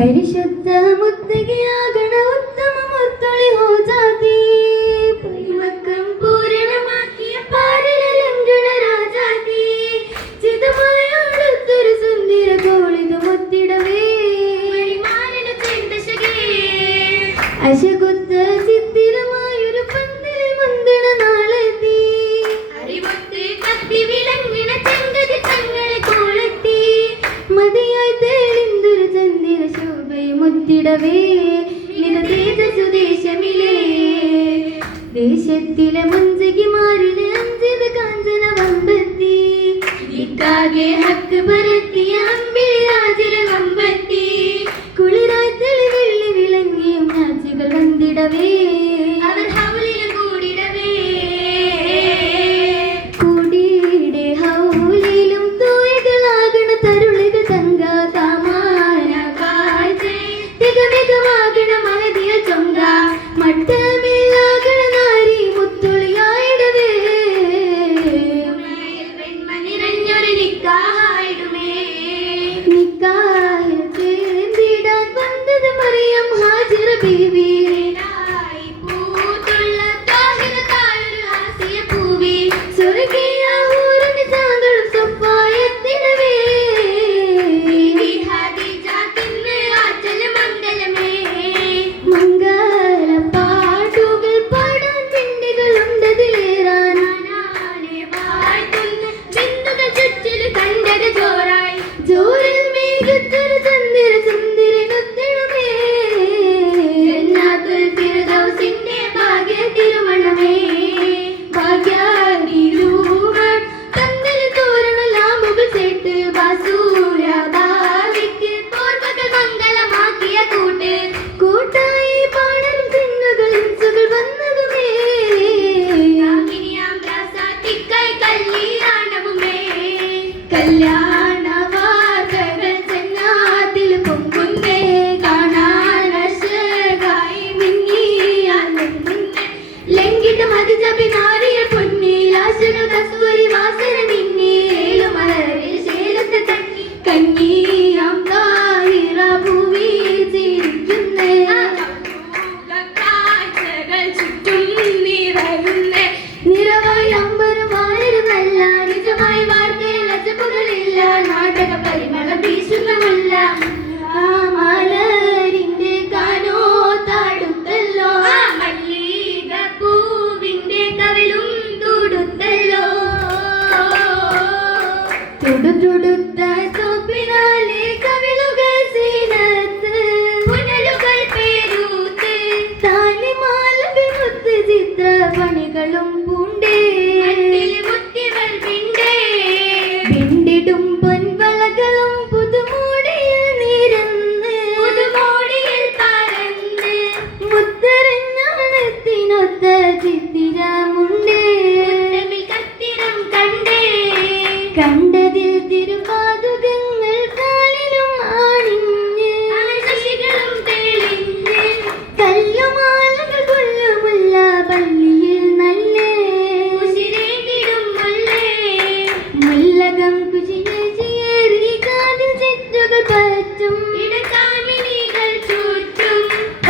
പരിശുദ്ധ മുത്തകിയാകണ ഉത്തമ മുത്തളി ഹോ ജാതി പരിവക്കം പൂരണമാക്കിയ പാരലംഘന രാജാതി ചിതമായൊരു സുന്ദര ഗോളിത് മുത്തിടവേ അശകുത്ത ചിത്തിരമായൊരു പന്തലിൽ മുന്തണ നാളെത്തി അറിവത്ത് കത്തി വിളങ്ങിന ചങ്കതി തങ്ങളെ കോളെത്തി മതിയായി തേളിന്തൊരു ചന്ദിര ശോഭയും മുത്തിടവേ നില തേജസുദേശമിലേ ദേശത്തിലെ മുഞ്ചകിമാരിലെ അഞ്ചത് കാഞ്ചന വമ്പത്തി ഇക്കാകെ ഹക്ക് പരത്തിയ അമ്പിളി രാജര വമ്പത്തി കുളിരായി തെളിവെള്ളി വിളങ്ങിയും നാച്ചുകൾ വന്നിടവേ അവർ ഹൗലിലും കൂടിടവേ കൂടിയുടെ ഹൗലിലും തൂയകളാകണ തരുളികൾ തങ്ക കാമാന കാഴ്ച തികമികമാകണ മഹതിയ ചൊങ്ക മട്ടമില്ലാകണ നാരി മുത്തുളിയായിടവേ നിറഞ്ഞൊരു നിക്കാഹായിടുമേ നിക്കാഹിൽ ചേർന്നിടാൻ വന്നത് മറിയം ഹാജിറ ബീവി പൂത്തുള്ള താഹിറ താഴൊരു ഹാസിയ പൂവി സ്വർഗീയ ഹൂറിന് ചാന്തളും സ്വപ്പായത്തിനവേ ഹാദിജാക്കിന്ന് ആച്ചല മംഗലമേ മംഗല പാട്ടുകൾ പാടാൻ പിണ്ടികളുണ്ടതിലേറാൻ വാഴ്ത്തുന്ന ബിന്ദുകൾ ചുറ്റിൽ കണ്ടത് ജോറായി ജോറിൽ മേഘത്തൊരു ചന്ദ്ര സുന്ദരനൊത്തിടുമേ ജന്നാത്തുൽ ഫിർദൗസിന്റെ ഭാഗ്യ തിരുമണമേ ഭാഗ്യനിരൂപം കന്തൽ തോരണ ലാമ്പുകൾ ചേട്ട് ബാസൂര ഭാവിക്ക് പോർവകൾ മംഗളമാക്കിയ കൂട്ട് കൂട്ടായി പാടലും തിന്നുകൾ ഇൻസുകൾ വന്നതുമേ കാമിനിയാം രാസാത്തിക്കായി കല്യാണവുമേ കല്യാണ വാർത്തകൾ ചെന്നാതിൽ പൊങ്കുന്നേ കാണാൻ അശകായി മിന്നിയാൽ ലംഘിത മതിജപി നാരിയ പൊന്നിൽ ആശകൾ കസ്തൂരി വാസന നിന്നേലു മലരിൽ ശേലത്തെ തങ്ങി കഞ്ഞിയാം താഹിറ ഭൂമി ചിരിക്കുന്നേ കാഴ്ചകൾ ചുറ്റും നിറയുന്നേ നിറവായി അമ്പരും വാഴരുമല്ല നിജമായി വാർത്തയിൽ അജബുകളില്ല നാടക പരിമളം വീശുന്നമല്ല ആ മലരിന്റെ കാനോ താടുത്തല്ലോ ആ മല്ലിക പൂവിന്റെ കവിളും തുടുത്തല്ലോ തുടുതുടുത്ത തോപ്പിനാലെ കവിളുകൾ സീനത്ത് പുനലുകൾ പേരൂത്ത് താലിമാലകൾ മുത്ത് ചിത്ര പണികളും പൂണ്ടേ മുത്തികൾ പിണ്ടേ പിണ്ടിടും പൊൻവളകളും പുതുമോടിയിൽ നിരന്ന് പുതുമോടിയിൽ പറന്ന് മുത്തരഞ്ഞാണത്തിനൊത്ത ചിത്തിരമുണ്ടേ കത്തിരം കണ്ടേ കണ്ടതിൽ തിരുപാതുകങ്ങൾ കാലിലും ആണിഞ്ഞ് ശശികളും തെളിഞ്ഞ് കല്ലുമാലകൾ കൊള്ളുമുള്ള പള്ളിയിൽ നല്ലേ ഉശിരേകിടും മുല്ലേ മുല്ലകം കുശിയേറി കാതിൽ ചെറ്റുകൾ പറ്റും ഇടക്കാമിനികൾ ചുറ്റും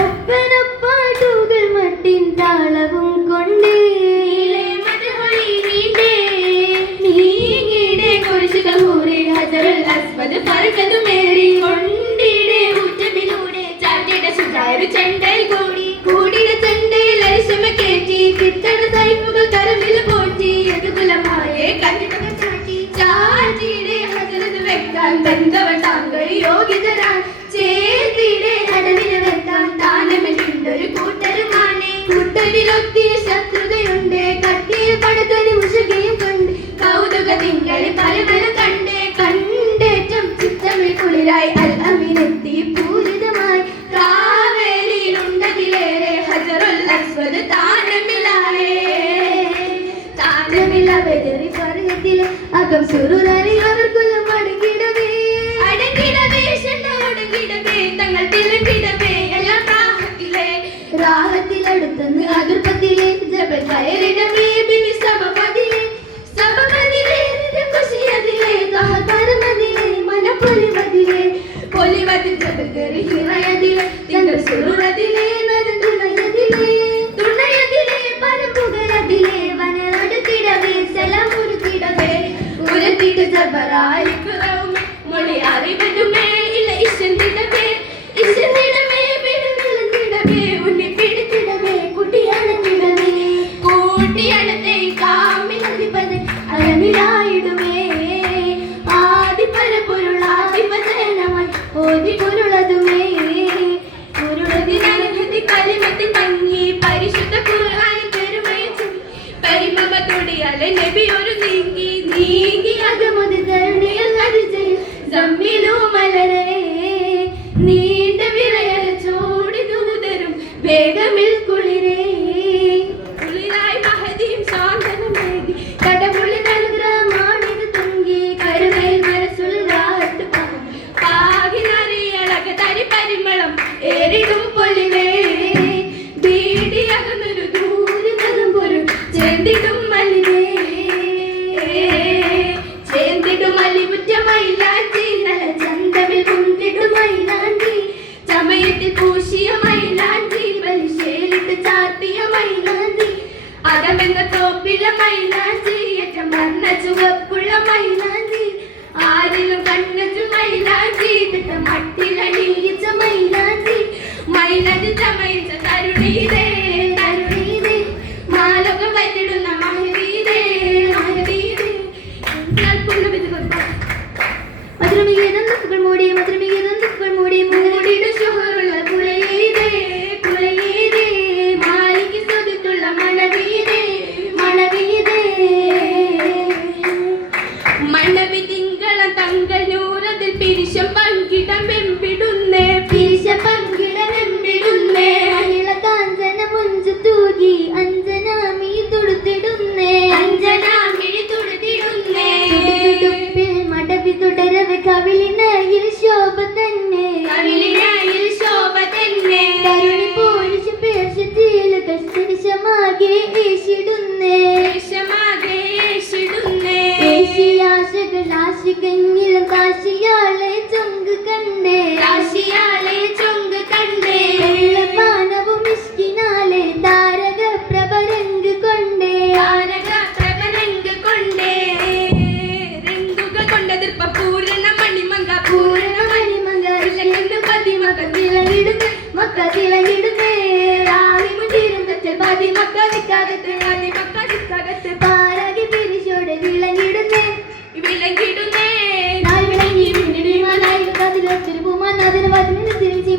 ഒപ്പനപ്പാട്ടുകൾ മട്ടിൻ താളവും കൊണ്ടേ മധുഹൊളി നീണ്ടേ നീങ്ങിടെ കുരിശുകൾ ഊരെ ഹജറുൽ അസ്വദ് പറക്കതുമേറി കൊണ്ടിടെ ഊറ്റമിലൂടെ ചാറ്റിട ശുചായൊരു ചെണ്ടയിൽ കൂടി കൂടിയുടെ ചെണ്ടയിൽ അരിശമ കേറ്റി കിട്ടണ സൈഫുകൾ കരമിൽ പോറ്റി എതുകുലമായെ കണ്ടിടകൾ ചാട്ടി ചാറ്റിയുടെ ഹജറത് വെക്കാൻ ബന്ധവൻ താങ്കൾ യോഗ്യതരാൻ ചേർത്തിടെ അടവിന് വെക്കാൻ താനമില്ലൊരു കൂട്ടരുമാണ് കൂട്ടരിലൊത്തിയ ശത്രുതയുണ്ട് കട്ടിയിൽ പടുത്തൊരു മുഷകയും കൊണ്ട് കൗതുക തിങ്കളി പലവരും കണ്ടേ കണ്ടേറ്റം ചിത്തമിൽ കുളിരായി അൽ അമീനെത്തി പൂരിതമായി കാവേലിയിലുണ്ടതിലേറെ ഹജറുൽ അസ്വദ് താനമിലായേ താനമിലവെറി പറയത്തിലെ അകം സുറുനറി അവർക്കൊല്ലം അടങ്ങിടവേ അടങ്ങിടവേ ഒടങ്ങിടവേ തങ്ങൾ തിളങ്ങിടവേ എല്ലാം രാഹത്തിലെ അടുത്തെന്ന് അതിർപ്പത്തിലെ ജബൽ മതിൽ ജബൽ കറി ഹിറയതിലെ തിങ്കൾ സുറുറതിലെ നദി തുണയതിലെ പരമ്പുകളതിലെ വനടുത്തിടവേ സലമുരുത്തിടവേ ഉരത്തിട്ട് ജബറായി കുറവുമേ മൊഴി അറിവിടുമേ ഇല്ല ഇഷ്ടത്തിടവേ പിടിവിളത്തിടവേ ഉണ്ണി പിടിത്തിടവേ കുട്ടിയാണത്തിടവേ കൂട്ടിയാണത്തെ കാമിലധിപതി അരമിലായിടുമേ ആദിപരപൊരുളാധിപതനമായി ഓതി പൊരുളതുമേ പൊരുളതിനനുഭൂതി കലിമത്തിൽ തങ്ങി പരിശുദ്ധ ഖുർആനിൽ പെരുമയച്ചു പരിമമത്തോടിയാലെ നബി ഒരു നീങ്ങി അകമതി തരുണിയിൽ അതിജയിൽ സമ്മിലു മലരേ നീണ്ട വിറയൽ ചോടി ദൂതരും വേഗമിൽ കുളിരേ കുളിരായി മഹദിയും സാന്ത്വനമേകി കടപുള്ളി നൽകുമാണിത് തുങ്കി കരുമയിൽ മനസ്സുള്ളാട്ട് പാകിനറിയളക തരി പരിമളം ഏറിടും പൊലിവേ ബീഡിയകുന്നൊരു ദൂരി തകുമ്പൊരു ചേന്തിടും മലിവേ ചേന്തിടും മലിവുറ്റ മൈലാഞ്ചി നല്ല ചന്തമിൽ കുന്തിടും മൈലാഞ്ചി ചമയത്തിൽ പൂശിയ മൈലാഞ്ചി വലിശേലിട്ട് ചാർത്തിയ മൈലാഞ്ചി അകമെന്ന തോപ്പില മൈലാഞ്ചി ഏറ്റം വർണ്ണ ചുവപ്പുള്ള മൈലാഞ്ചി ആരിലും കണ്ണച്ചു മൈലാഞ്ചി തിട്ട മട്ടിലണിയിച്ച മൈലാഞ്ചി മൈലാഞ്ചി ചമയിച്ച തരുണീതേ മാലോകം വന്നിടുന്ന മഹദീതേ മധുരമികേതന്തുക്കൾ മൂടി മൂടിയുടെ ശോഹറുള്ള കുലയീതേ മാലിക്ക് സ്തുതിത്തുള്ള മണവീതേ മണവി തിങ്കള തങ്കനൂരതിൽ പിരിശം പങ്കിടം വെമ്പിടുന്നേ അനിള കാഞ്ചന മുഞ്ചു തൂകി അഞ്ജനാമി തുടുത്തിടുന്നേ മടവി തുടരവെ കവിളിനയിൽ ശോഭ തന്നെ കരുണി പോലിശ പേർശത്തിൽ കഷ്ടനിശമാകെ ഏശിടുന്നേ ആശികഞ്ഞിലും കാശിയാളെ ചൊങ്ക് കണ്ടേ പാനവും ഇഷ്കിനാലെ താരക പ്രഭരങ്ക് കൊണ്ടേ രംഗുകൾ കൊണ്ടതിർപ്പ പൂരണ മണിമങ്ക മക്ക തിളങ്ങിടുന്നേ റാണി മുട്ടിരും കച്ചൽ പാതി മക്ക നിക്കാകത്ത് പാരാകി പിരിശോടെ വിളങ്ങിടുന്നേ നാൾ വിളങ്ങി കതിലൊച്ചൊരു പൂമാനാഥന് വതിന് തിരിച്ച്